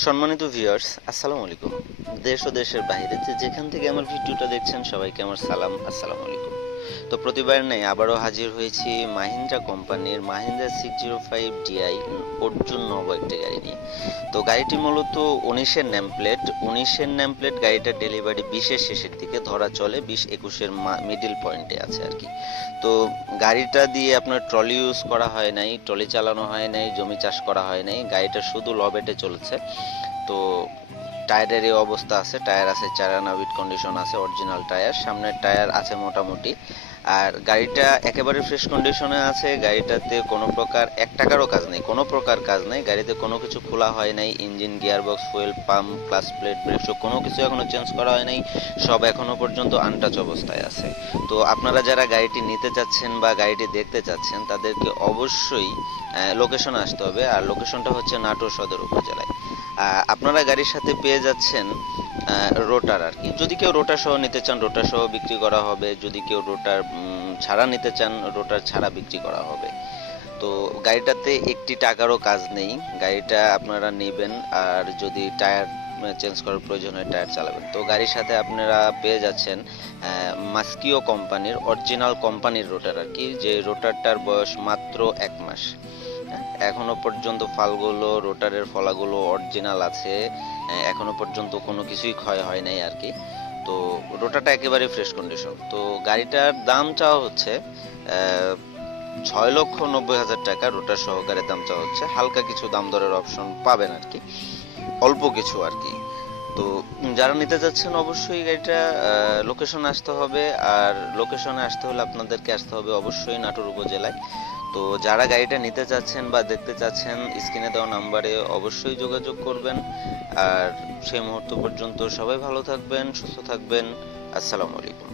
সম্মানিত ভিউয়ার্স, আসসালামু আলাইকুম। দেশ ও দেশের বাইরে যেখান থেকে আমার ভিডিওটা দেখছেন সবাইকে আমার সালাম, আসসালামু আলাইকুম। তো প্রতিবার নেই আবারও হাজির হয়েছি মাহিন্দ্রা কোম্পানির মাহিন্দ্রা 605 DI অর্জুন নব একটি গাড়ি নিয়ে। তো গাড়িটি মূলত 19-এর নেম প্লেট গাড়িটার ডেলিভারি 20-এর শেষের দিকে ধরা চলে, 20-21-এর মিডিল পয়েন্টে আছে আর কি। তো গাড়িটা দিয়ে আপনার ট্রলি ইউজ করা হয় নাই, ট্রলি চালানো হয় নাই, জমি চাষ করা হয় নাই, গাড়িটা শুধু লবেটে চলেছে। তো টায়ারের এই অবস্থা আছে, টায়ার আছে 4 আনা উইথ কন্ডিশন আছে, অরিজিনাল টায়ার, সামনের টায়ার আছে মোটামুটি। আর গাড়িটা একেবারে ফ্রেশ কন্ডিশনে আছে, গাড়িটাতে কোনো প্রকার 1 টাকারও কাজ নেই, কোনো প্রকার কাজ নেই, গাড়িতে কোনো কিছু খোলা হয় নাই, engine, gearbox, fuel pump, clutch plate, brake shoe কোনো কিছু এখনো চেঞ্জ করা হয় নাই, সব এখনো পর্যন্ত আনটাচ অবস্থায় আছে। তো আপনারা যারা গাড়িটি নিতে চাচ্ছেন বা গাড়িটি দেখতে চাচ্ছেন তাদেরকে অবশ্যই লোকেশনে আসতে হবে, আর লোকেশনটা হচ্ছে নাটোর সদর উপজেলায়। আপনারা গাড়ির সাথে পেয়ে যাচ্ছেন রোটার আর কি। যদি কেউ রোটার সহ নিতে চান রোটার সহ বিক্রি করা হবে, যদি কেউ রোটার ছাড়া নিতে চান রোটার ছাড়া বিক্রি করা হবে। তো গাড়িটাতে 1 টাকারও কাজ নেই, গাড়িটা আপনারা নেবেন আর যদি টায়ার চেঞ্জ করার প্রয়োজন হয় টায়ার চালাবেন। তো গাড়ির সাথে আপনারা পেয়ে যাচ্ছেন মাস্কিও কোম্পানির অরিজিনাল কোম্পানির রোটার আর কি, যে রোটারটার বয়স মাত্র 1 মাস। এখনো পর্যন্ত ফালগুলো, রোটারের ফলাগুলো অরিজিনাল আছে, এখনো পর্যন্ত কোনো কিছুই ক্ষয় হয় নাই আর কি। তো রোটারটা একেবারে ফ্রেশ কন্ডিশন। তো গাড়িটার দাম চাওয়া হচ্ছে 6,90,000 টাকা, রোটার সহকারে দাম চাওয়া হচ্ছে। হালকা কিছু দাম দরের অপশন পাবেন আর কি, অল্প কিছু আর কি। তো যারা নিতে যাচ্ছেন অবশ্যই গাড়িটা লোকেশনে আসতে হবে, আর লোকেশনে আসতে হলে আপনাদেরকে আসতে হবে অবশ্যই নাটোর উপজেলায়। তো যারা গাড়িটা নিতে চাচ্ছেন বা দেখতে চাচ্ছেন স্ক্রিনে দেওয়া নাম্বারে অবশ্যই যোগাযোগ করবেন। আর সেই মুহূর্ত পর্যন্ত সবাই ভালো থাকবেন, সুস্থ থাকবেন। আসসালামু আলাইকুম।